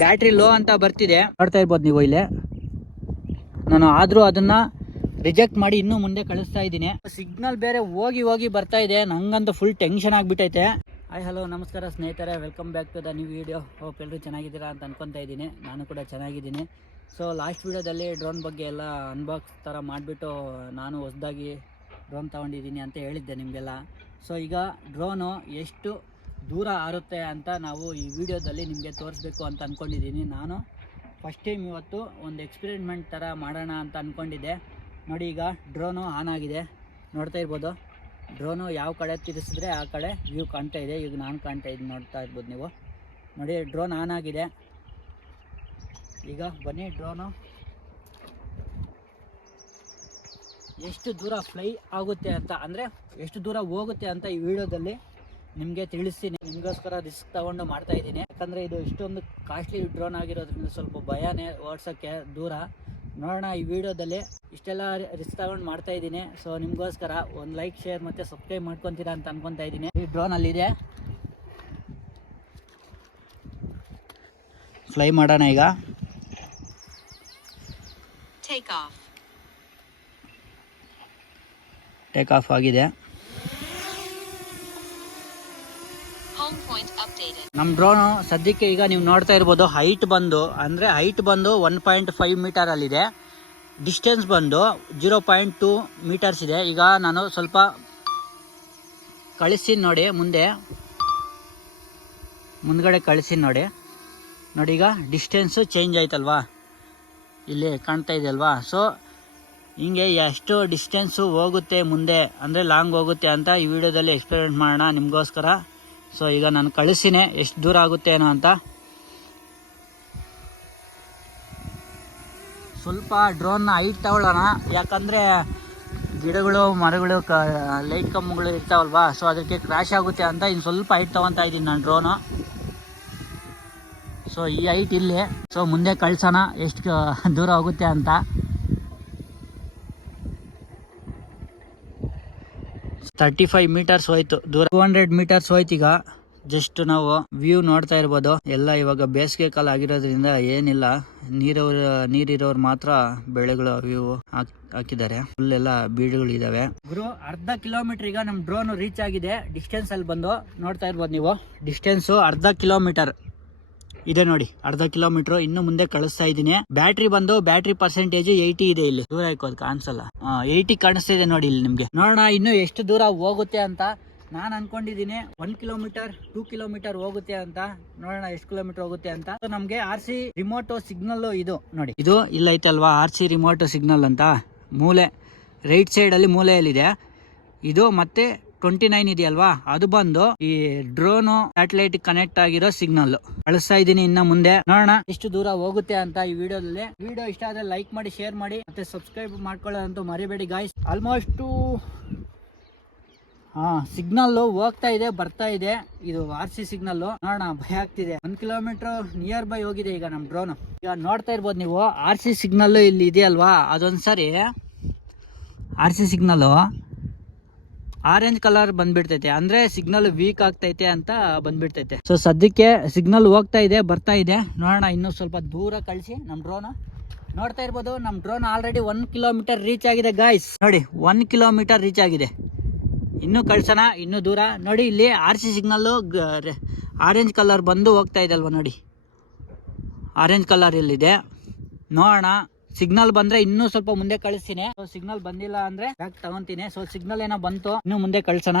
Battery low ಅಂತ ಬರ್ತಿದೆ, ನೋಡ್ತಾ ಇರ್ಬೋದು ನೀವು ಇಲ್ಲಿ. ನಾನು ಆದರೂ ಅದನ್ನ ರಿಜೆಕ್ಟ್ ಮಾಡಿ ಇನ್ನೂ ಮುಂದೆ ಕಳಿಸ್ತಾ ಇದ್ದೀನಿ. ಸಿಗ್ನಲ್ ಬೇರೆ ಹೋಗಿ ಹೋಗಿ ಬರ್ತಾ ಇದೆ, ನಂಗಂತೂ ಫುಲ್ ಟೆನ್ಷನ್ ಆಗಿಬಿಟ್ಟೈತೆ. ಹಾಯ್ ಹಲೋ ನಮಸ್ಕಾರ ಸ್ನೇಹಿತರೆ, welcome back to the new video. Hope ಎಲ್ಲರೂ ಚೆನ್ನಾಗಿದ್ದೀರಾ ಅಂತ ಅನ್ಕೊತಾ ಇದ್ದೀನಿ. ನಾನು ಕೂಡ ಚೆನ್ನಾಗಿದ್ದೀನಿ. ಸೊ ಲಾಸ್ಟ್ ವಿಡಿಯೋದಲ್ಲಿ ಡ್ರೋನ್ ಬಗ್ಗೆ ಎಲ್ಲ ಅನ್ಬಾಕ್ಸ್ ಥರ ಮಾಡಿಬಿಟ್ಟು ನಾನು ಹೊಸದಾಗಿ ಡ್ರೋನ್ ತೊಗೊಂಡಿದ್ದೀನಿ ಅಂತ ಹೇಳಿದ್ದೆ ನಿಮಗೆಲ್ಲ. ಸೊ ಈಗ ಡ್ರೋನು ಎಷ್ಟು ದೂರ ಹಾರುತ್ತೆ ಅಂತ ನಾವು ಈ ವಿಡಿಯೋದಲ್ಲಿ ನಿಮಗೆ ತೋರಿಸ್ಬೇಕು ಅಂತ ಅಂದ್ಕೊಂಡಿದ್ದೀನಿ. ನಾನು ಫಸ್ಟ್ ಟೈಮ್ ಇವತ್ತು ಒಂದು ಎಕ್ಸ್ಪೆರಿಮೆಂಟ್ ಥರ ಮಾಡೋಣ ಅಂತ ಅಂದ್ಕೊಂಡಿದ್ದೆ. ನೋಡಿ, ಈಗ ಡ್ರೋನು ಆನ್ ಆಗಿದೆ, ನೋಡ್ತಾ ಇರ್ಬೋದು. ಡ್ರೋನು ಯಾವ ಕಡೆ ತಿರ್ಸಿದ್ರೆ ಆ ಕಡೆ ವ್ಯೂ ಕಾಣ್ತಾ ಇದೆ. ಈಗ ನಾನು ಕಾಣ್ತಾ ಇದ್ದೀನಿ, ನೋಡ್ತಾ ಇರ್ಬೋದು ನೀವು. ನೋಡಿ, ಡ್ರೋನ್ ಆನ್ ಆಗಿದೆ. ಈಗ ಬನ್ನಿ, ಡ್ರೋನು ಎಷ್ಟು ದೂರ ಫ್ಲೈ ಆಗುತ್ತೆ ಅಂತ, ಅಂದರೆ ಎಷ್ಟು ದೂರ ಹೋಗುತ್ತೆ ಅಂತ ಈ ವಿಡಿಯೋದಲ್ಲಿ ನಿಮಗೆ ತಿಳಿಸ್ತೀನಿ. ನಿಮಗೋಸ್ಕರ ರಿಸ್ಕ್ ತಗೊಂಡು ಮಾಡ್ತಾ ಇದ್ದೀನಿ, ಯಾಕಂದರೆ ಇದು ಇಷ್ಟೊಂದು ಕಾಸ್ಟ್ಲಿ ಡ್ರೋನ್ ಆಗಿರೋದ್ರಿಂದ ಸ್ವಲ್ಪ ಭಯನೇ ಓಡಿಸೋಕ್ಕೆ ದೂರ. ನೋಡೋಣ ಈ ವಿಡಿಯೋದಲ್ಲಿ. ಇಷ್ಟೆಲ್ಲ ರಿಸ್ಕ್ ತಗೊಂಡು ಮಾಡ್ತಾ ಇದ್ದೀನಿ. ಸೊ ನಿಮಗೋಸ್ಕರ ಒಂದು ಲೈಕ್, ಶೇರ್ ಮತ್ತು ಸಬ್ಸ್ಕ್ರೈಬ್ ಮಾಡ್ಕೊತೀರಾ ಅಂತ ಅನ್ಕೊತಾ ಇದ್ದೀನಿ. ಈ ಡ್ರೋನಲ್ಲಿದೆ, ಫ್ಲೈ ಮಾಡೋಣ. ಈಗ ಟೇಕ್ ಆಫ್ ಆಗಿದೆ. ನಮ್ಮ ಡ್ರೋನು ಸದ್ಯಕ್ಕೆ ಈಗ ನೀವು ನೋಡ್ತಾ ಇರ್ಬೋದು, ಹೈಟ್ ಬಂದು 1.5 ಮೀಟರಲ್ಲಿದೆ. ಡಿಸ್ಟೆನ್ಸ್ ಬಂದು 0.2 ಮೀಟರ್ಸ್ ಇದೆ. ಈಗ ನಾನು ಸ್ವಲ್ಪ ಕಳಿಸ್ತೀನಿ ನೋಡಿ, ಮುಂದ್ಗಡೆ ಕಳಿಸ್ತೀನಿ ನೋಡಿ. ಈಗ ಡಿಸ್ಟೆನ್ಸು ಚೇಂಜ್ ಆಯ್ತಲ್ವಾ, ಇಲ್ಲಿ ಕಾಣ್ತಾ ಇದೆ ಅಲ್ವಾ. ಸೊ ಹಿಂಗೆ ಎಷ್ಟು ಡಿಸ್ಟೆನ್ಸು ಹೋಗುತ್ತೆ ಮುಂದೆ, ಅಂದರೆ ಲಾಂಗ್ ಹೋಗುತ್ತೆ ಅಂತ ಈ ವಿಡಿಯೋದಲ್ಲಿ ಎಕ್ಸ್ಪೆರಿಮೆಂಟ್ ಮಾಡೋಣ ನಿಮಗೋಸ್ಕರ. ಸೊ ಈಗ ನಾನು ಕಳಿಸ್ತೀನಿ ಎಷ್ಟು ದೂರ ಆಗುತ್ತೆ ಏನೋ ಅಂತ. ಸ್ವಲ್ಪ ಡ್ರೋನ್ನ ಹೈಟ್ ತಗೊಳ್ಳೋಣ, ಯಾಕಂದರೆ ಗಿಡಗಳು, ಮರಗಳು, ಲೈಟ್ ಕಂಬಗಳು ಇರ್ತಾವಲ್ವಾ. ಸೊ ಅದಕ್ಕೆ ಕ್ರ್ಯಾಶ್ ಆಗುತ್ತೆ ಅಂತ ಇನ್ನು ಸ್ವಲ್ಪ ಹೈಟ್ ತೊಗೊತಾ ಇದ್ದೀನಿ ನಾನು ಡ್ರೋನು. ಸೊ ಈ ಹೈಟ್ ಇಲ್ಲಿ. ಸೊ ಮುಂದೆ ಕಳ್ಸೋಣ ಎಷ್ಟು ದೂರ ಹೋಗುತ್ತೆ ಅಂತ. $35 ಮೀಟರ್ಸ್ ಹೋಯ್ತು ದೂರ, 200 ಮೀಟರ್ಸ್ ಹೋಯ್ತು. ಈಗ ಜಸ್ಟ್ ನಾವು ವ್ಯೂ ನೋಡ್ತಾ ಇರ್ಬೋದು. ಎಲ್ಲ ಇವಾಗ ಬೇಸಿಗೆ ಕಾಲ ಆಗಿರೋದ್ರಿಂದ ಏನಿಲ್ಲ, ನೀರಿರೋರು ಮಾತ್ರ ಬೆಳೆಗಳು ವ್ಯೂ ಹಾಕಿದ್ದಾರೆ. ಫುಲ್ ಎಲ್ಲ ಬೀಡುಗಳು ಇದಾವೆ. ಅರ್ಧ ಕಿಲೋಮೀಟರ್ ಈಗ ನಮ್ ಡ್ರೋನ್ ರೀಚ್ ಆಗಿದೆ. ಡಿಸ್ಟೆನ್ಸ್ ಅಲ್ಲಿ ಬಂದು ನೋಡ್ತಾ ಇರ್ಬೋದು ನೀವು, ಡಿಸ್ಟೆನ್ಸ್ ಅರ್ಧ ಕಿಲೋಮೀಟರ್ ಇದೆ ನೋಡಿ, ಅರ್ಧ ಕಿಲೋಮೀಟರ್. ಇನ್ನು ಮುಂದೆ ಕಳಿಸ್ತಾ ಇದ್ದೀನಿ. ಬ್ಯಾಟ್ರಿ ಪರ್ಸೆಂಟೇಜ್ 80 ಇದೆ. ಇಲ್ಲಿ ದೂರ ಇಕ್ಕೋದು ಕಾಣಿಸಲ್ಲ, 80 ಕಾಣಿಸ್ತಾ ಇದೆ ನೋಡಿ ಇಲ್ಲಿ ನಿಮ್ಗೆ. ನೋಡೋಣ ಇನ್ನು ಎಷ್ಟು ದೂರ ಹೋಗುತ್ತೆ ಅಂತ. ನಾನು ಅನ್ಕೊಂಡಿದ್ದೀನಿ 1 ಕಿಲೋಮೀಟರ್ 2 ಕಿಲೋಮೀಟರ್ ಹೋಗುತ್ತೆ ಅಂತ. ನೋಡೋಣ ಎಷ್ಟು ಕಿಲೋಮೀಟರ್ ಹೋಗುತ್ತೆ ಅಂತ. ನಮ್ಗೆ RC ರಿಮೋಟ್ ಸಿಗ್ನಲ್ ಇದು ನೋಡಿ, ಇದು ಇಲ್ಲ ಐತಲ್ವಾ, RC ರಿಮೋಟ್ ಸಿಗ್ನಲ್ ಅಂತ ಮೂಲೆ ರೈಟ್ ಸೈಡ್ ಅಲ್ಲಿ ಮೂಲೆಯಲ್ಲಿದೆ ಇದು. ಮತ್ತೆ 29 ಇದೆಯಲ್ವಾ, ಅದು ಬಂದು ಈ ಡ್ರೋನು ಸ್ಯಾಟಲೈಟ್ ಕನೆಕ್ಟ್ ಆಗಿರೋ ಸಿಗ್ನಲ್. ಕಳಿಸ್ತಾ ಇದ್ದೀನಿ ಇನ್ನ ಮುಂದೆ. ನೋಡೋಣ ಎಷ್ಟು ದೂರ ಹೋಗುತ್ತೆ ಅಂತ ಈ ವಿಡಿಯೋದಲ್ಲಿ. ವಿಡಿಯೋ ಇಷ್ಟ ಆದ್ರೆ ಲೈಕ್ ಮಾಡಿ, ಶೇರ್ ಮಾಡಿ, ಮತ್ತೆ ಸಬ್ಸ್ಕ್ರೈಬ್ ಮಾಡ್ಕೊಳ್ಳೋದಂತೂ ಮರಿಬೇಡಿ ಗಾಯ್ಸ್. ಆಲ್ಮೋಸ್ಟ್ ಸಿಗ್ನಲ್ ಹೋಗ್ತಾ ಇದೆ, ಬರ್ತಾ ಇದೆ. ಇದು RC ಸಿಗ್ನಲ್. ನೋಡೋಣ, ಭಯ ಆಗ್ತಿದೆ. 1 ಕಿಲೋಮೀಟರ್ ನಿಯರ್ ಬೈ ಹೋಗಿದೆ ಈಗ ನಮ್ ಡ್ರೋನ್. ಈಗ ನೋಡ್ತಾ ಇರ್ಬೋದು ನೀವು, RC ಸಿಗ್ನಲ್ ಇಲ್ಲಿ ಇದೆಯಲ್ವಾ, ಅದೊಂದ್ಸರಿ RC ಸಿಗ್ನಲ್ ಆರೆಂಜ್ ಕಲರ್ ಬಂದ್ಬಿಡ್ತೈತೆ, ಅಂದ್ರೆ ಸಿಗ್ನಲ್ ವೀಕ್ ಆಗ್ತೈತೆ ಅಂತ ಬಂದ್ಬಿಡ್ತೈತೆ. ಸೊ ಸದ್ಯಕ್ಕೆ ಸಿಗ್ನಲ್ ಹೋಗ್ತಾ ಇದೆ, ಬರ್ತಾ ಇದೆ. ನೋಡೋಣ ಇನ್ನೂ ಸ್ವಲ್ಪ ದೂರ ಕಳಿಸಿ ನಮ್ ಡ್ರೋನ್. ನೋಡ್ತಾ ಇರ್ಬೋದು, ನಮ್ ಡ್ರೋನ್ ಆಲ್ರೆಡಿ 1 ಕಿಲೋಮೀಟರ್ ರೀಚ್ ಆಗಿದೆ ಗಾಯ್ಸ್. ನೋಡಿ 1 ಕಿಲೋಮೀಟರ್ ರೀಚ್ ಆಗಿದೆ. ಇನ್ನೂ ಕಳ್ಸೋಣ, ಇನ್ನೂ ದೂರ. ನೋಡಿ ಇಲ್ಲಿ RC ಸಿಗ್ನಲ್ ಆರೆಂಜ್ ಕಲರ್ ಬಂದು ಹೋಗ್ತಾ ಇದೆ ಅಲ್ವಾ, ನೋಡಿ ಆರೆಂಜ್ ಕಲರ್ ಇಲ್ಲಿದೆ. ನೋಡೋಣ ಸಿಗ್ನಲ್ ಬಂದ್ರೆ ಇನ್ನೂ ಸ್ವಲ್ಪ ಮುಂದೆ ಕಳಿಸ್ತೀನಿ. ಸಿಗ್ನಲ್ ಬಂದಿಲ್ಲ ಅಂದ್ರೆ ಬ್ಯಾಕ್ ತಗೊಂತೀನಿ. ಸೊ ಸಿಗ್ನಲ್ ಏನೋ ಬಂತು, ಇನ್ನು ಮುಂದೆ ಕಳ್ಸೋಣ.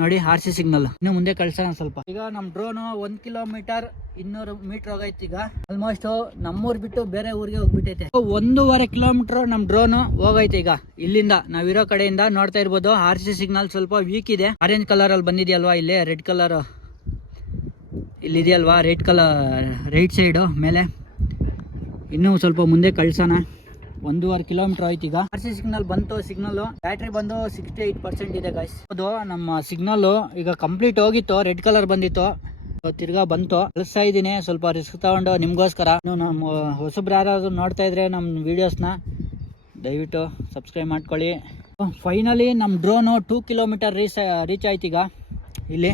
ನೋಡಿ RC ಸಿಗ್ನಲ್, ಇನ್ನು ಮುಂದೆ ಕಳ್ಸೋಣ ಸ್ವಲ್ಪ. ಈಗ ನಮ್ ಡ್ರೋನ್ 1 ಕಿಲೋಮೀಟರ್ 200 ಮೀಟರ್ ಹೋಗೈತಿ. ಈಗ ಆಲ್ಮೋಸ್ಟ್ ನಮ್ಮೂರ್ ಬಿಟ್ಟು ಬೇರೆ ಊರಿಗೆ ಹೋಗ್ಬಿಟ್ಟೈತೆ. 1.5 ಕಿಲೋಮೀಟರ್ ನಮ್ ಡ್ರೋನ್ ಹೋಗೈತೆ. ಈಗ ಇಲ್ಲಿಂದ ನಾವಿರೋ ಕಡೆಯಿಂದ ನೋಡ್ತಾ ಇರ್ಬೋದು, RC ಸಿಗ್ನಲ್ ಸ್ವಲ್ಪ ವೀಕ್ ಇದೆ. ಆರೆಂಜ್ ಕಲರ್ ಅಲ್ಲಿ ಬಂದಿದೆಯಲ್ವಾ, ಇಲ್ಲಿ ರೆಡ್ ಕಲರ್ ಇಲ್ಲಿದೆಯಲ್ವಾ, ರೆಡ್ ಕಲರ್ ರೈಟ್ ಸೈಡ್ ಮೇಲೆ. ಇನ್ನೂ ಸ್ವಲ್ಪ ಮುಂದೆ ಕಳ್ಸೋಣ. 1.5 ಕಿಲೋಮೀಟರ್ ಆಯ್ತು. ಈಗ RC ಸಿಗ್ನಲ್ ಬಂತು. ಸಿಗ್ನಲ್ ಬ್ಯಾಟ್ರಿ ಬಂದು 68% ಇದೆ ಗಾಯ್ಸ್. ಅದು ನಮ್ಮ ಸಿಗ್ನಲ್ ಈಗ ಕಂಪ್ಲೀಟ್ ಹೋಗಿತ್ತು, ರೆಡ್ ಕಲರ್ ಬಂದಿತ್ತು, ತಿರ್ಗಾ ಬಂತು. ಕಳಿಸ್ತಾ ಇದ್ದೀನಿ ಸ್ವಲ್ಪ ರಿಸ್ಕ್ ತಗೊಂಡು ನಿಮ್ಗೋಸ್ಕರ. ನಮ್ಮ ಹೊಸಬ್ರು ಯಾರಾದ್ರು ನೋಡ್ತಾ ಇದ್ರೆ ನಮ್ಮ ವಿಡಿಯೋಸ್ನ ದಯವಿಟ್ಟು ಸಬ್ಸ್ಕ್ರೈಬ್ ಮಾಡ್ಕೊಳ್ಳಿ. ಫೈನಲಿ ನಮ್ಮ ಡ್ರೋನು 2 ಕಿಲೋಮೀಟರ್ ರೀಚ್ ಆಯ್ತು. ಈಗ ಇಲ್ಲಿ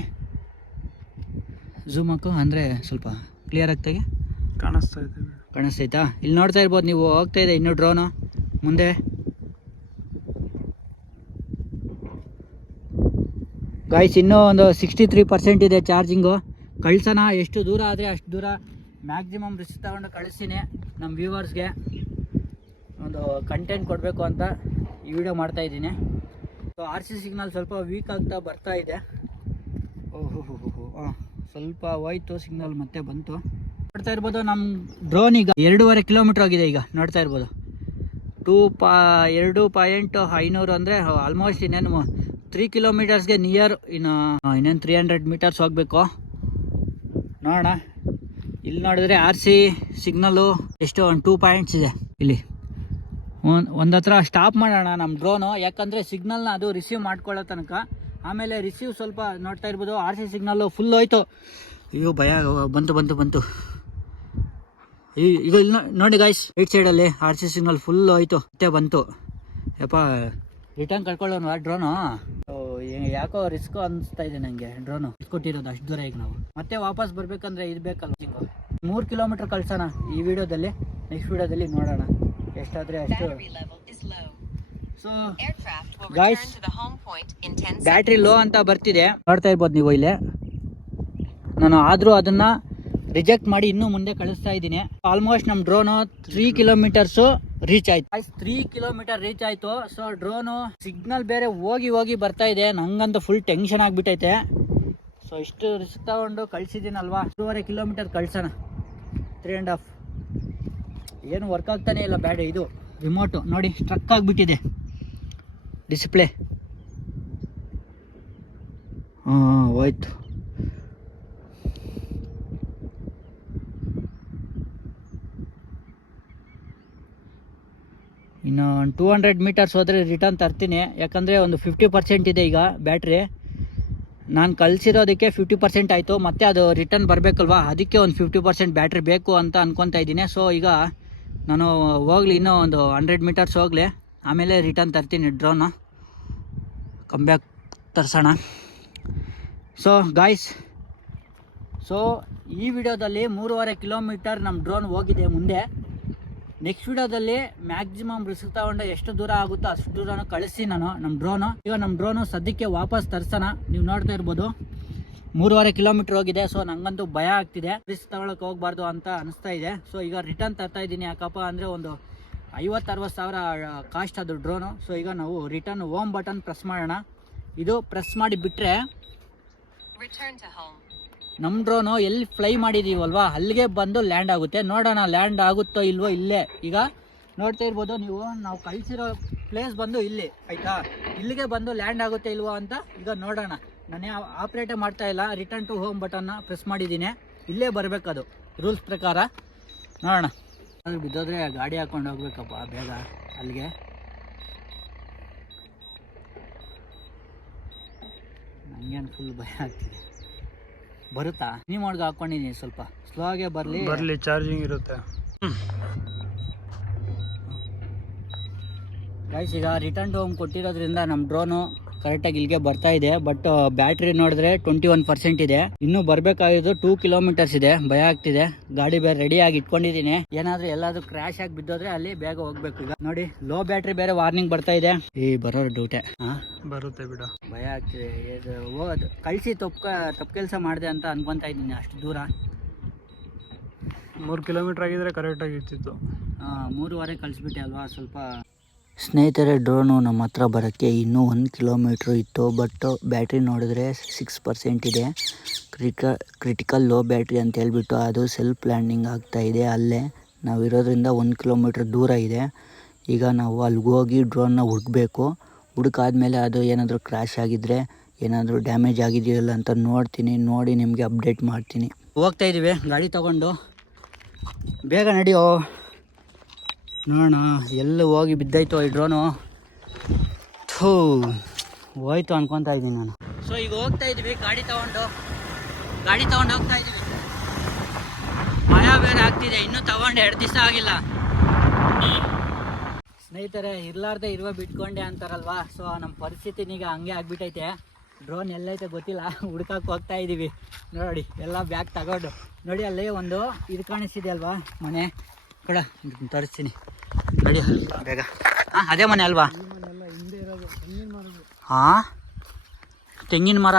ಝೂಮ್ ಹಾಕು ಅಂದರೆ ಸ್ವಲ್ಪ ಕ್ಲಿಯರ್ ಆಗ್ತಾಗೆ. ಕಾಣಿಸ್ತೈತಾ? ಇಲ್ಲಿ ನೋಡ್ತಾ ಇರ್ಬೋದು ನೀವು, ಹೋಗ್ತಾ ಇದೆ ಇನ್ನೂ ಡ್ರೋನು ಮುಂದೆ. ಗಾಯ್ಸ್ ಇನ್ನೂ ಒಂದು 63% ಇದೆ ಚಾರ್ಜಿಂಗು. ಕಳ್ಸೋಣ, ಎಷ್ಟು ದೂರ ಆದರೆ ಅಷ್ಟು ದೂರ ಮ್ಯಾಕ್ಸಿಮಮ್ ರಿಸ್ಕ್ ತಗೊಂಡು ಕಳಿಸ್ತೀನಿ ನಮ್ಮ ವ್ಯೂವರ್ಸ್ಗೆ. ಒಂದು ಕಂಟೆಂಟ್ ಕೊಡಬೇಕು ಅಂತ ಈ ವಿಡಿಯೋ ಮಾಡ್ತಾಯಿದ್ದೀನಿ. ಸೊ RC ಸಿಗ್ನಲ್ ಸ್ವಲ್ಪ ವೀಕ್ ಆಗ್ತಾ ಬರ್ತಾ ಇದೆ. ಹಾಂ, ಸ್ವಲ್ಪ ಹೋಯ್ತು ಸಿಗ್ನಲ್, ಮತ್ತೆ ಬಂತು. ನೋಡ್ತಾ ಇರ್ಬೋದು ನಮ್ಮ ಡ್ರೋನ್ ಈಗ 2.5 ಕಿಲೋಮೀಟ್ರ್ ಆಗಿದೆ. ಈಗ ನೋಡ್ತಾ ಇರ್ಬೋದು 2.500 ಅಂದರೆ ಆಲ್ಮೋಸ್ಟ್ ಇನ್ನೇನು 3 ಕಿಲೋಮೀಟರ್ಸ್ಗೆ ನಿಯರ್. ಇನ್ನೇನು 300 ಮೀಟರ್ಸ್ ಹೋಗಬೇಕು. ನೋಡೋಣ. ಇಲ್ಲಿ ನೋಡಿದ್ರೆ RC ಸಿಗ್ನಲ್ಲು ಎಷ್ಟು, ಒಂದು 2 ಪಾಯಿಂಟ್ಸ್ ಇದೆ ಇಲ್ಲಿ. ಒಂದು ಹತ್ರ ಸ್ಟಾಪ್ ಮಾಡೋಣ ನಮ್ಮ ಡ್ರೋನು, ಯಾಕಂದರೆ ಸಿಗ್ನಲ್ನ ಅದು ರಿಸೀವ್ ಮಾಡ್ಕೊಳ್ಳೋ ತನಕ. ಆಮೇಲೆ ರಿಸೀವ್ ಸ್ವಲ್ಪ ನೋಡ್ತಾ ಇರ್ಬೋದು RC ಸಿಗ್ನಲ್ಲು ಫುಲ್ ಹೋಯ್ತು. ಅಯ್ಯೋ ಭಯ, ಬಂತು ಈಗ ಇಲ್ಲಿ ನೋಡಿ ಗಾಯ್ಸ್, ರೈಟ್ ಸೈಡಲ್ಲಿ RC ಸಿಗ್ನಲ್ ಫುಲ್ ಹೋಯ್ತು, ಮತ್ತೆ ಬಂತು. ಯಪ್ಪ ರಿಟರ್ನ್ ಕಳ್ಕೊಳ್ಳೋಣ ಡ್ರೋನು. ಯಾಕೋ ರಿಸ್ಕ್ ಅನಿಸ್ತಾ ಇದೆ ನನಗೆ. ಡ್ರೋನು ಕೊಟ್ಟಿರೋದು ಅಷ್ಟು ದೂರ. ಈಗ ನಾವು ಮತ್ತೆ ವಾಪಸ್ ಬರಬೇಕಂದ್ರೆ ಇದು ಬೇಕಲ್ಲ. 3 ಕಿಲೋಮೀಟರ್ ಕಳ್ಸೋಣ ಈ ವಿಡಿಯೋದಲ್ಲಿ. ನೆಕ್ಸ್ಟ್ ವಿಡಿಯೋದಲ್ಲಿ ನೋಡೋಣ ಎಷ್ಟಾದರೆ ಅಷ್ಟು. ಸೊ ಗಾಯ್ಸ್, ಬ್ಯಾಟ್ರಿ ಲೋ ಅಂತ ಬರ್ತಿದೆ, ನೋಡ್ತಾ ಇರ್ಬೋದು ನೀವು ಇಲ್ಲಿ. ನಾನು ಆದರೂ ಅದನ್ನು ರಿಜೆಕ್ಟ್ ಮಾಡಿ ಇನ್ನೂ ಮುಂದೆ ಕಳಿಸ್ತಾ ಇದ್ದೀನಿ. ಆಲ್ಮೋಸ್ಟ್ ನಮ್ಮ ಡ್ರೋನು 3 ಕಿಲೋಮೀಟರ್ಸು ರೀಚ್ ಆಯ್ತು. 3 ಕಿಲೋಮೀಟರ್ ರೀಚ್ ಆಯಿತು. ಸೊ ಡ್ರೋನು ಸಿಗ್ನಲ್ ಬೇರೆ ಹೋಗಿ ಬರ್ತಾ ಇದೆ. ನಂಗಂತೂ ಫುಲ್ ಟೆನ್ಷನ್ ಆಗಿಬಿಟ್ಟೈತೆ. ಸೊ ಇಷ್ಟು ರಿಸ್ಕ್ ತಗೊಂಡು ಕಳಿಸಿದ್ದೀನಲ್ವಾ, 2.5 ಕಿಲೋಮೀಟರ್ ಕಳ್ಸೋಣ. 3.5 ಏನು ವರ್ಕ್ ಆಗ್ತಾನೆ ಇಲ್ಲ. ಬ್ಯಾಡ ಇದು ರಿಮೋಟು ನೋಡಿ ಸ್ಟ್ರಕ್ ಆಗಿಬಿಟ್ಟಿದೆ ಡಿಸ್ಪ್ಲೇ. ಹೋಯ್ತು. ಇನ್ನು 200 ಮೀಟರ್ಸ್ ಹೋದರೆ ರಿಟರ್ನ್ ತರ್ತೀನಿ. ಯಾಕಂದರೆ ಒಂದು 50% ಇದೆ ಈಗ ಬ್ಯಾಟ್ರಿ. ನಾನು ಕಳಿಸಿರೋದಕ್ಕೆ 50% ಆಯಿತು. ಮತ್ತು ಅದು ರಿಟರ್ನ್ ಬರಬೇಕಲ್ವಾ, ಅದಕ್ಕೆ ಒಂದು 50% ಬ್ಯಾಟ್ರಿ ಬೇಕು ಅಂತ ಅಂದ್ಕೊತಾ ಇದ್ದೀನಿ. ಸೊ ಈಗ ನಾನು ಹೋಗಲಿ, ಇನ್ನೂ ಒಂದು 100 ಮೀಟರ್ಸ್ ಹೋಗಲಿ, ಆಮೇಲೆ ರಿಟರ್ನ್ ತರ್ತೀನಿ drone. Comeback ತರ್ಸೋಣ. So guys, so ಈ ವಿಡಿಯೋದಲ್ಲಿ 3.5 ಕಿಲೋಮೀಟರ್ ನಮ್ಮ ಡ್ರೋನ್ ಹೋಗಿದೆ ಮುಂದೆ. ನೆಕ್ಸ್ಟ್ ವಿಡಿಯೋದಲ್ಲಿ ಮ್ಯಾಕ್ಸಿಮಮ್ ರಿಸ್ಕ್ ತಗೊಂಡು ಎಷ್ಟು ದೂರ ಆಗುತ್ತೋ ಅಷ್ಟು ದೂರನೂ ಕಳಿಸಿ ನಾನು ನಮ್ಮ ಡ್ರೋನು. ಈಗ ನಮ್ಮ ಡ್ರೋನು ಸದ್ಯಕ್ಕೆ ವಾಪಸ್ ತರ್ಸೋಣ. ನೀವು ನೋಡ್ತಾ ಇರ್ಬೋದು 3.5 ಕಿಲೋಮೀಟರ್ ಹೋಗಿದೆ. ಸೊ ನನಗಂತೂ ಭಯ ಆಗ್ತಿದೆ, ರಿಸ್ಕ್ ತಗೊಳಕ್ಕೆ ಹೋಗ್ಬಾರ್ದು ಅಂತ ಅನಿಸ್ತಾ ಇದೆ. ಸೊ ಈಗ ರಿಟರ್ನ್ ತರ್ತಾ ಇದ್ದೀನಿ. ಯಾಕಪ್ಪ ಅಂದರೆ ಒಂದು 50-60 ಸಾವಿರ ಕಾಸ್ಟ್ ಅದು ಡ್ರೋನು. ಸೊ ಈಗ ನಾವು ರಿಟರ್ನ್ ಹೋಮ್ ಬಟನ್ ಪ್ರೆಸ್ ಮಾಡೋಣ. ಇದು ಪ್ರೆಸ್ ಮಾಡಿ ಬಿಟ್ಟರೆ ನಮ್ಮ ಡ್ರೋನು ಎಲ್ಲಿ ಫ್ಲೈ ಮಾಡಿದ್ದೀವಲ್ವಾ ಅಲ್ಲಿಗೆ ಬಂದು ಲ್ಯಾಂಡ್ ಆಗುತ್ತೆ. ನೋಡೋಣ ಲ್ಯಾಂಡ್ ಆಗುತ್ತೋ ಇಲ್ವೋ. ಇಲ್ಲೇ ಈಗ ನೋಡ್ತಾ ಇರ್ಬೋದು ನೀವು, ನಾವು ಕಳಿಸಿರೋ ಪ್ಲೇಸ್ ಬಂದು ಇಲ್ಲಿ ಆಯಿತಾ. ಇಲ್ಲಿಗೆ ಬಂದು ಲ್ಯಾಂಡ್ ಆಗುತ್ತೆ ಇಲ್ವೋ ಅಂತ ಈಗ ನೋಡೋಣ. ನಾನೇ ಆಪ್ರೇಟೇ ಮಾಡ್ತಾ ಇಲ್ಲ, ರಿಟರ್ನ್ ಟು ಹೋಮ್ ಬಟನ್ನ ಪ್ರೆಸ್ ಮಾಡಿದ್ದೀನಿ. ಇಲ್ಲೇ ಬರಬೇಕು ಅದು ರೂಲ್ಸ್ ಪ್ರಕಾರ. ನೋಡೋಣ. ಅದು ಬಿದ್ದೋದ್ರೆ ಗಾಡಿ ಹಾಕ್ಕೊಂಡು ಹೋಗ್ಬೇಕಪ್ಪ ಬೇಗ ಅಲ್ಲಿಗೆ. ನನಗೇನು ಫುಲ್ ಭಯ ಆಗ್ತಿದೆ. ಬರುತ್ತಾ? ನೀವು ಮಾಡ್ಗೆ ಹಾಕ್ಕೊಂಡಿದ್ದೀನಿ, ಸ್ವಲ್ಪ ಸ್ಲೋ ಆಗೇ ಬರಲಿ ಚಾರ್ಜಿಂಗ್ ಇರುತ್ತೆ. ಗೈಸ್, ಈಗ ರಿಟರ್ನ್ ಟು ಹೋಮ್ ಕೊಟ್ಟಿರೋದ್ರಿಂದ ನಮ್ಮ ಡ್ರೋನು ಕರೆಕ್ಟಾಗಿ ಇಲ್ಲಿಗೆ ಬರ್ತಾ ಇದೆ. ಬಟ್ ಬ್ಯಾಟ್ರಿ ನೋಡಿದ್ರೆ 21% ಇದೆ. ಇನ್ನೂ ಬರಬೇಕಾಗಿದ್ದು 2 ಕಿಲೋಮೀಟರ್ಸ್ ಇದೆ. ಭಯ ಆಗ್ತಿದೆ. ಗಾಡಿ ಬೇರೆ ರೆಡಿಯಾಗಿ ಇಟ್ಕೊಂಡಿದ್ದೀನಿ. ಏನಾದರೂ ಎಲ್ಲಾದರೂ ಕ್ರ್ಯಾಶ್ ಆಗಿ ಬಿದ್ದೋದ್ರೆ ಅಲ್ಲಿ ಬೇಗ ಹೋಗ್ಬೇಕು. ಈಗ ನೋಡಿ ಲೋ ಬ್ಯಾಟ್ರಿ ಬೇರೆ ವಾರ್ನಿಂಗ್ ಬರ್ತಾ ಇದೆ. ಬರೋರು ಡೌಟೆ ಬರುತ್ತೆ ಬಿಡ. ಭಯ ಆಗ್ತಿದೆ. ಹೋಗೋದು ಕಳಿಸಿ ತಪ್ಪು ಕೆಲಸ ಮಾಡಿದೆ ಅಂತ ಅನ್ಕೊತಾ ಇದ್ದೀನಿ. ಅಷ್ಟು ದೂರ 3 ಕಿಲೋಮೀಟರ್ ಆಗಿದ್ರೆ ಕರೆಕ್ಟಾಗಿ ಇರ್ತಿತ್ತು. 3.5 ಕಳಿಸ್ಬಿಟ್ಟೆ ಅಲ್ವಾ. ಸ್ವಲ್ಪ ಸ್ನೇಹಿತರೆ, ಡ್ರೋನು ನಮ್ಮ ಹತ್ರ ಬರೋಕ್ಕೆ ಇನ್ನೂ 1 ಕಿಲೋಮೀಟ್ರ್ ಇತ್ತು. ಬಟ್ ಬ್ಯಾಟ್ರಿ ನೋಡಿದ್ರೆ 6% ಇದೆ. ಕ್ರಿಟಿಕಲ್ ಲೋ ಬ್ಯಾಟ್ರಿ ಅಂತ ಹೇಳ್ಬಿಟ್ಟು ಅದು ಸೆಲ್ಫ್ ಲ್ಯಾಂಡಿಂಗ್ ಆಗ್ತಾಯಿದೆ. ಅಲ್ಲೇ ನಾವಿರೋದ್ರಿಂದ 1 ಕಿಲೋಮೀಟ್ರ್ ದೂರ ಇದೆ. ಈಗ ನಾವು ಅಲ್ಲಿಗೆ ಹೋಗಿ ಡ್ರೋನ್ನ ಹುಡುಕಬೇಕು. ಹುಡುಕಾದ್ಮೇಲೆ ಅದು ಏನಾದರೂ ಕ್ರ್ಯಾಶ್ ಆಗಿದ್ದರೆ, ಏನಾದರೂ ಡ್ಯಾಮೇಜ್ ಆಗಿದೆಯಲ್ಲ ಅಂತ ನೋಡ್ತೀನಿ. ನೋಡಿ ನಿಮಗೆ ಅಪ್ಡೇಟ್ ಮಾಡ್ತೀನಿ. ಹೋಗ್ತಾ ಇದ್ದೀವಿ ಗಾಡಿ ತೊಗೊಂಡು. ಬೇಗ ನಡಿಯೋ, ನೋಡೋಣ ಎಲ್ಲ ಹೋಗಿ ಬಿದ್ದಾಯ್ತು ಈ ಡ್ರೋನು. ಹೋಯ್ತು ಅನ್ಕೊತಾ ಇದ್ದೀನಿ ನಾನು. ಸೊ ಈಗ ಹೋಗ್ತಾ ಇದ್ದೀವಿ ಗಾಡಿ ತೊಗೊಂಡು ಹೋಗ್ತಾ ಇದ್ದೀವಿ. ಭಯ ಬೇರೆ ಆಗ್ತಿದೆ. ಇನ್ನೂ ತಗೊಂಡು 2 ದಿವಸ ಆಗಿಲ್ಲ. ಸ್ನೇಹಿತರೆ, ಇರಲಾರ್ದೆ ಇರುವ ಬಿಟ್ಕೊಂಡೆ ಅಂತಾರಲ್ವಾ. ಸೊ ನಮ್ಮ ಪರಿಸ್ಥಿತಿನೀಗ ಹಂಗೆ ಆಗ್ಬಿಟ್ಟೈತೆ. ಡ್ರೋನ್ ಎಲ್ಲೈತೆ ಗೊತ್ತಿಲ್ಲ, ಹುಡ್ಕಕ್ಕೆ ಹೋಗ್ತಾ ಇದ್ದೀವಿ. ನೋಡಿ ಎಲ್ಲ ಬ್ಯಾಗ್ ತಗೊಂಡು ನೋಡಿ, ಅಲ್ಲಿ ಒಂದು ಇದು ಕಾಣಿಸ್ತಿದೆ ಅಲ್ವಾ ಮನೆ ಕಡ, ತೋರಿಸ್ತೀನಿ ನೋಡಿ ಬೇಗ. ಹಾಂ ಅದೇ ಮನೆ ಅಲ್ವಾ? ಹಾಂ ತೆಂಗಿನ ಮರ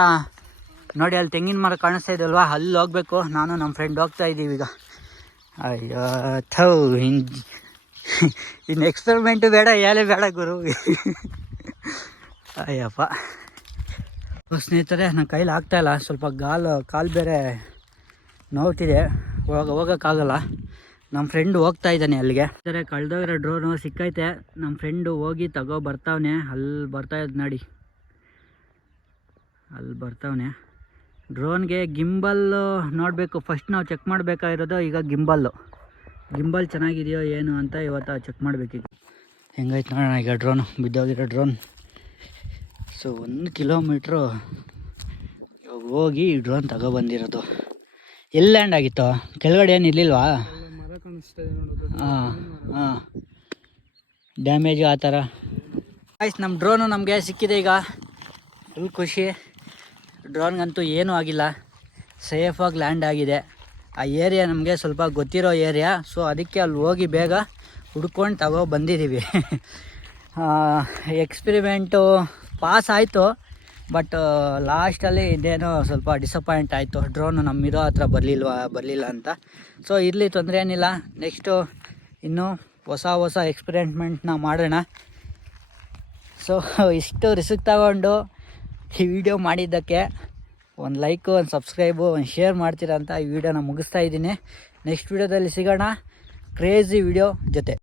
ನೋಡಿ, ಅಲ್ಲಿ ತೆಂಗಿನ ಮರ ಕಾಣಿಸ್ತಾ ಇದೆ ಅಲ್ವಾ, ಅಲ್ಲಿ ಹೋಗ್ಬೇಕು. ನಾನು ನಮ್ಮ ಫ್ರೆಂಡ್ ಹೋಗ್ತಾ ಇದ್ದೀವಿ ಈಗ. ಅಯ್ಯೋ ಥೌ ಇನ್ನು ಎಕ್ಸ್ಪೆರಿಮೆಂಟು ಬೇಡ, ಏಲೇ ಬೇಡ ಗುರು. ಅಯ್ಯಪ್ಪ ಸ್ನೇಹಿತರೆ, ನನ್ನ ಕೈಲಿ ಆಗ್ತಾಯಿಲ್ಲ, ಸ್ವಲ್ಪ ಕಾಲು ಬೇರೆ ನೋವ್ತಿದೆ, ಹೋಗೋಕ್ಕಾಗಲ್ಲ. ನಮ್ಮ ಫ್ರೆಂಡು ಹೋಗ್ತಾ ಇದ್ದಾನೆ ಅಲ್ಲಿಗೆ. ಸರಿ, ಕಳೆದೋಗಿರೋ ಡ್ರೋನು ಸಿಕ್ಕೈತೆ. ನಮ್ಮ ಫ್ರೆಂಡು ಹೋಗಿ ತಗೋ ಬರ್ತಾವನೆ. ಅಲ್ಲಿ ಬರ್ತಾ ಇದ್ದು ನೋಡಿ, ಅಲ್ಲಿ ಬರ್ತಾವನೆ. ಡ್ರೋನ್ಗೆ ಗಿಂಬಲ್ ನೋಡಬೇಕು, ಫಸ್ಟ್ ನಾವು ಚೆಕ್ ಮಾಡಬೇಕಾಗಿರೋದು ಈಗ ಗಿಂಬಲ್ ಚೆನ್ನಾಗಿದೆಯೋ ಏನು ಅಂತ ಇವತ್ತು ಚೆಕ್ ಮಾಡಬೇಕೀಗ. ಹೆಂಗೈತೆ ನೋಡೋಣ ಈಗ ಡ್ರೋನು, ಬಿದ್ದೋಗಿರೋ ಡ್ರೋನ್. ಸೊ 1 ಕಿಲೋಮೀಟ್ರು ಇವಾಗ ಹೋಗಿ ಡ್ರೋನ್ ತಗೊಬಂದಿರೋದು. ಎಲ್ಲಿ ಲ್ಯಾಂಡ್ ಆಗಿತ್ತು? ಕೆಳಗಡೆ ಏನು ಇರಲಿಲ್ವಾ? ಹಾಂ ಹಾಂ, ಡ್ಯಾಮೇಜು ಆ ಥರ. ಆಯ್ತು, ನಮ್ಮ ಡ್ರೋನು ನಮಗೆ ಸಿಕ್ಕಿದೆ ಈಗ. ಫುಲ್ ಖುಷಿ. ಡ್ರೋನ್ಗಂತೂ ಏನೂ ಆಗಿಲ್ಲ, ಸೇಫಾಗಿ ಲ್ಯಾಂಡ್ ಆಗಿದೆ. ಆ ಏರಿಯಾ ನಮಗೆ ಸ್ವಲ್ಪ ಗೊತ್ತಿರೋ ಏರಿಯಾ, ಸೊ ಅದಕ್ಕೆ ಅಲ್ಲಿ ಹೋಗಿ ಬೇಗ ಹುಡ್ಕೊಂಡು ಬಂದಿದ್ದೀವಿ. ಎಕ್ಸ್ಪೆರಿಮೆಂಟು ಪಾಸ್ ಆಯಿತು, ಬಟ್ ಲಾಸ್ಟಲ್ಲಿ ಇದೇನೋ ಸ್ವಲ್ಪ ಡಿಸಪಾಯಿಂಟ್ ಆಯಿತು. ಡ್ರೋನು ನಮ್ಮಿರೋ ಹತ್ರ ಬರಲಿಲ್ಲ ಅಂತ. ಸೊ ಇರಲಿ, ತೊಂದರೆ ಏನಿಲ್ಲ. ನೆಕ್ಸ್ಟು ಇನ್ನೂ ಹೊಸ ಎಕ್ಸ್ಪೆರಿಮೆಂಟ್ನ ಮಾಡೋಣ. ಸೊ ಇಷ್ಟು ರಿಸ್ಕ್ ತಗೊಂಡು ಈ ವಿಡಿಯೋ ಮಾಡಿದ್ದಕ್ಕೆ ಒಂದು ಲೈಕು, ಒಂದು ಸಬ್ಸ್ಕ್ರೈಬು, ಒಂದು ಶೇರ್ ಮಾಡ್ತೀರಾ ಅಂತ ಈ ವಿಡಿಯೋನ ಮುಗಿಸ್ತಾ ಇದ್ದೀನಿ. ನೆಕ್ಸ್ಟ್ ವಿಡಿಯೋದಲ್ಲಿ ಸಿಗೋಣ ಕ್ರೇಜಿ ವಿಡಿಯೋ ಜೊತೆ.